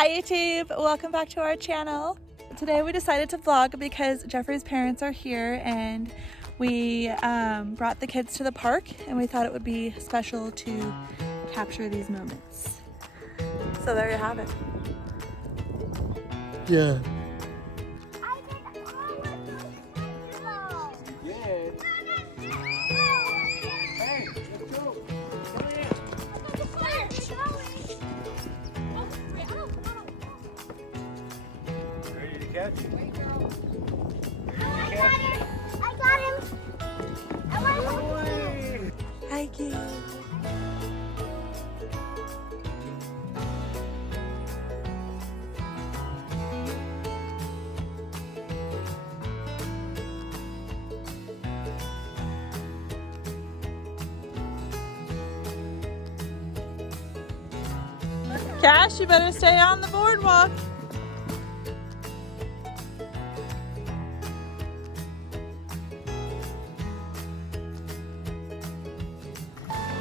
Hi YouTube, welcome back to our channel. Today we decided to vlog because Jeffrey's parents are here and we brought the kids to the park and we thought it would be special to capture these moments. So there you have it. Yeah. Catch. I got him. I want him. Hi kids. Cash, you better stay on the boardwalk.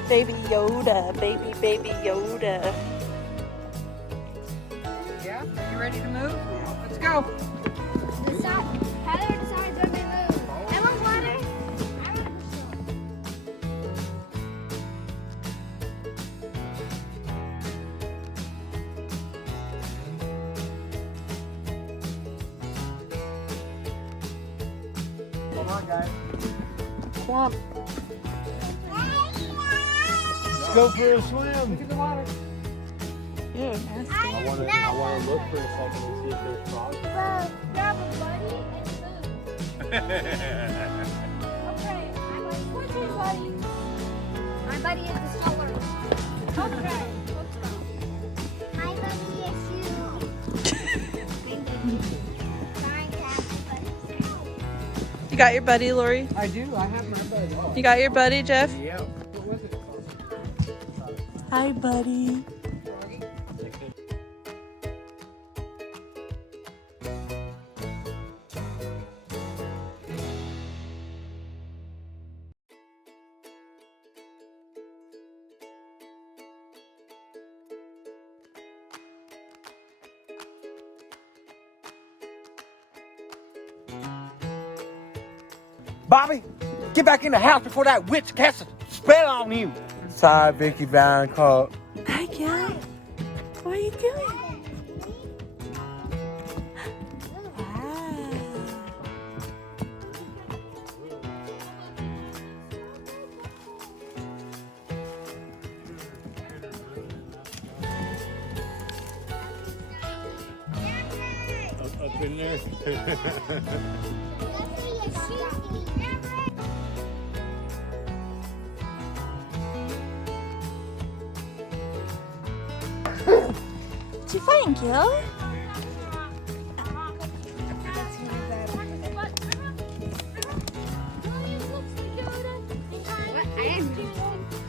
Baby Yoda, baby Yoda. Yeah, are you ready to move? Let's go. Tyler decides when they move. I want water. I want Come on, guys. Come on. Let's go for a swim. Look at the water. Ew, I want to look for a second and see if there's frogs. grab a buddy and move. Okay, I'm like, what's your buddy? My buddy is the stroller. Okay, let's go. My buddy is you. You got your buddy, Lori? I do. I have my buddy. You got your buddy, Jeff? Yeah. What was it? Hi, buddy. Bobby, get back in the house before that witch casts a spell on you. Sorry, Vicky Valancourt. Hi, Gil. What are you doing? Up in there. Did you find Gil?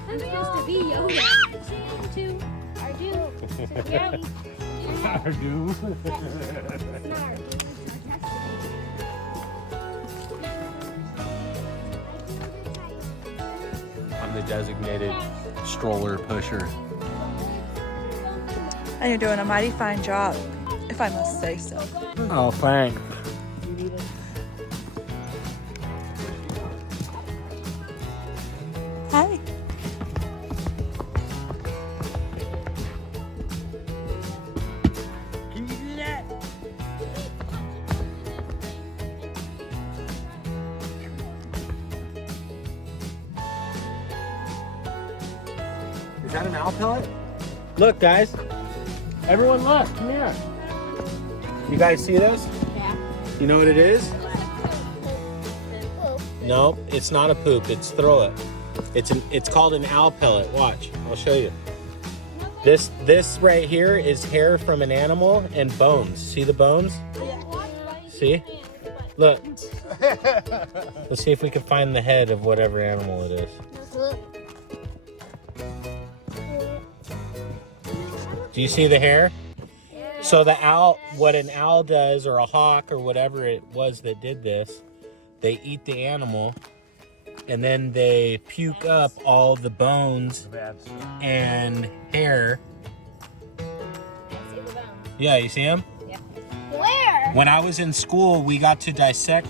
I'm supposed to be Yoda. I'm the designated stroller pusher. And you're doing a mighty fine job, if I must say so. Oh, thanks. Hi. Can you do that? Is that an owl pellet? Look, guys. Everyone look, come here. You guys see this? Yeah. You know what it is? No, it's not a poop, it's throw it. It's called an owl pellet. Watch, I'll show you. This right here is hair from an animal and bones. See the bones? See? Look. Let's see if we can find the head of whatever animal it is. Do you see the hair? So the owl, what an owl does, or a hawk, or whatever it was that did this, they eat the animal and then they puke up all the bones and hair, Yeah, you see them? Where? When I was in school, we got to dissect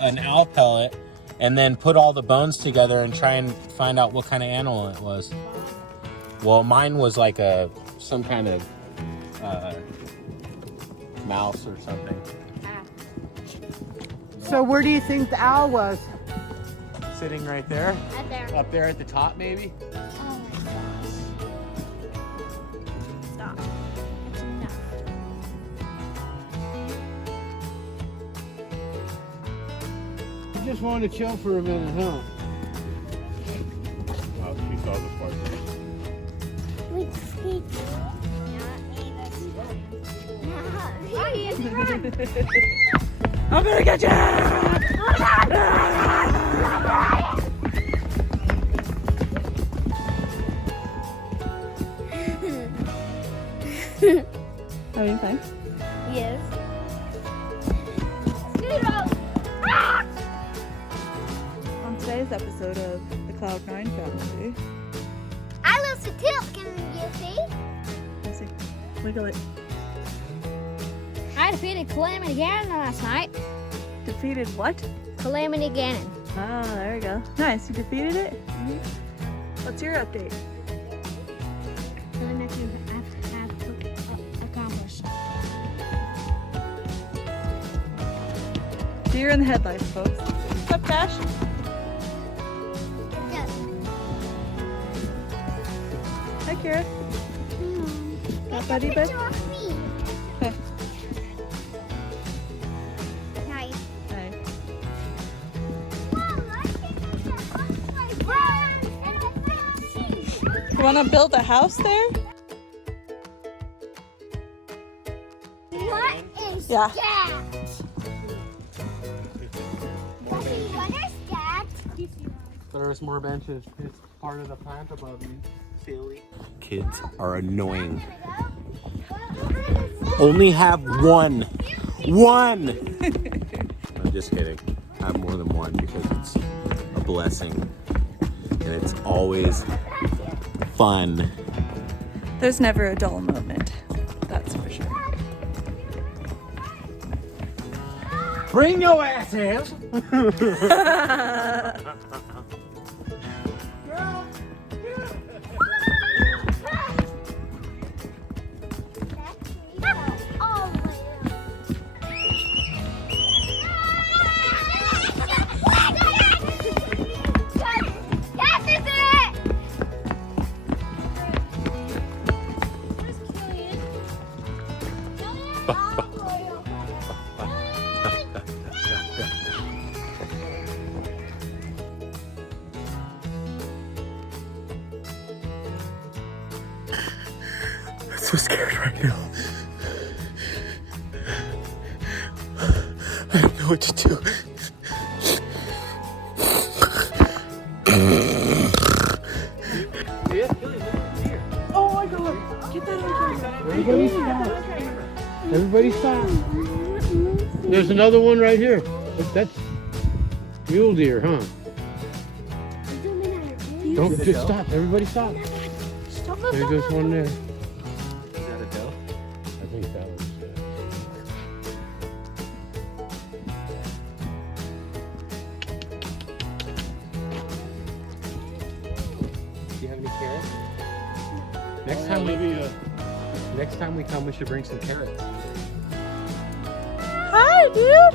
an owl pellet and then put all the bones together and try and find out what kind of animal it was. Well, mine was like some kind of mouse or something. So where do you think the owl was? Sitting right there. Right there. Up there at the top, maybe? Oh my gosh. Stop. It's enough. You just wanted to chill for a minute, huh? Oh, she saw the spark. Wait, speak. I'm gonna get you! Having fun? Yes. On today's episode of the Cloud9 family, I love to tilt, can you see? let's see, wiggle it. I defeated Calamity Ganon last night. Defeated what? Calamity Ganon. Oh, there we go. Nice, you defeated it? What's your update? I've accomplished. Deer in the headlights, folks. What's up, Cash? Hi, Kira. Got buddy, bud? Okay. Nice. Nice. You want to build a house there? What is Yeah. that? What is that? There's more benches. It's part of the plant above you. Silly. Kids are annoying. Only have one. One! I'm just kidding. I have more than one because it's a blessing. And it's always fun. There's never a dull moment. That's for sure. Bring your ass in! I'm so scared right now. I don't know what to do. Oh my god! Get that on camera. Everybody stop. Everybody stop. There's another one right here. That's mule deer, huh? Don't just stop. Everybody stop. There goes one there. Is that a doe? I think that was it. Do you have any carrots? Next time we come, we should bring some carrots. Hi, dude!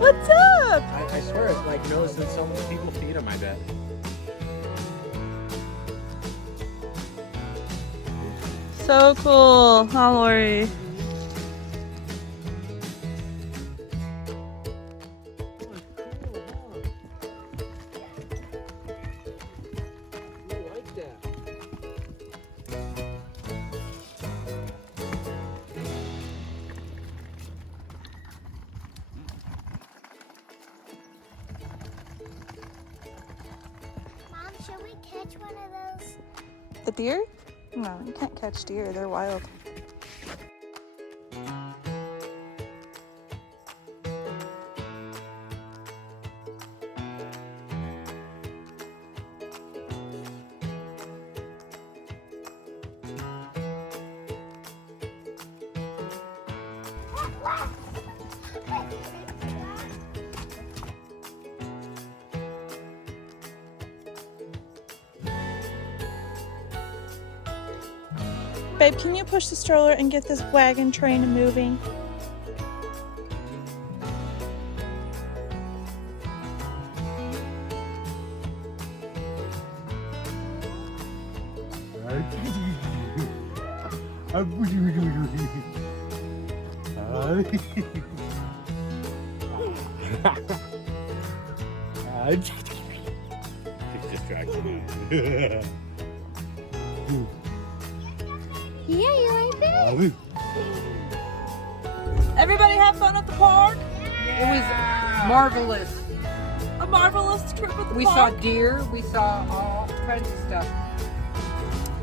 What's up? I swear it like knows that some people feed them, I bet. So cool. Oh, Lori. Mom, should we catch one of those? The deer? No, you can't catch deer. They're wild. Babe, can you push the stroller and get this wagon train moving? Yeah, you like that? Everybody have fun at the park? It was marvelous. A marvelous trip at the We saw park? deer. We saw all kinds of stuff.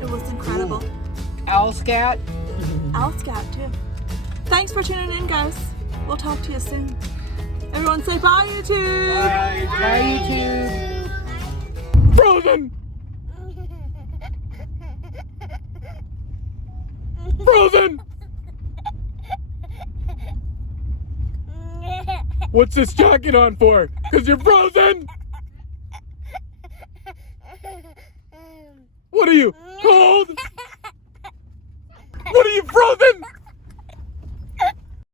It was incredible. Owl scat. Owl scat too. Thanks for tuning in, guys. We'll talk to you soon. Everyone say bye, YouTube! Bye, YouTube. Frozen! Frozen! What's this jacket on for? Because you're frozen? What are you? Cold? What are you, frozen?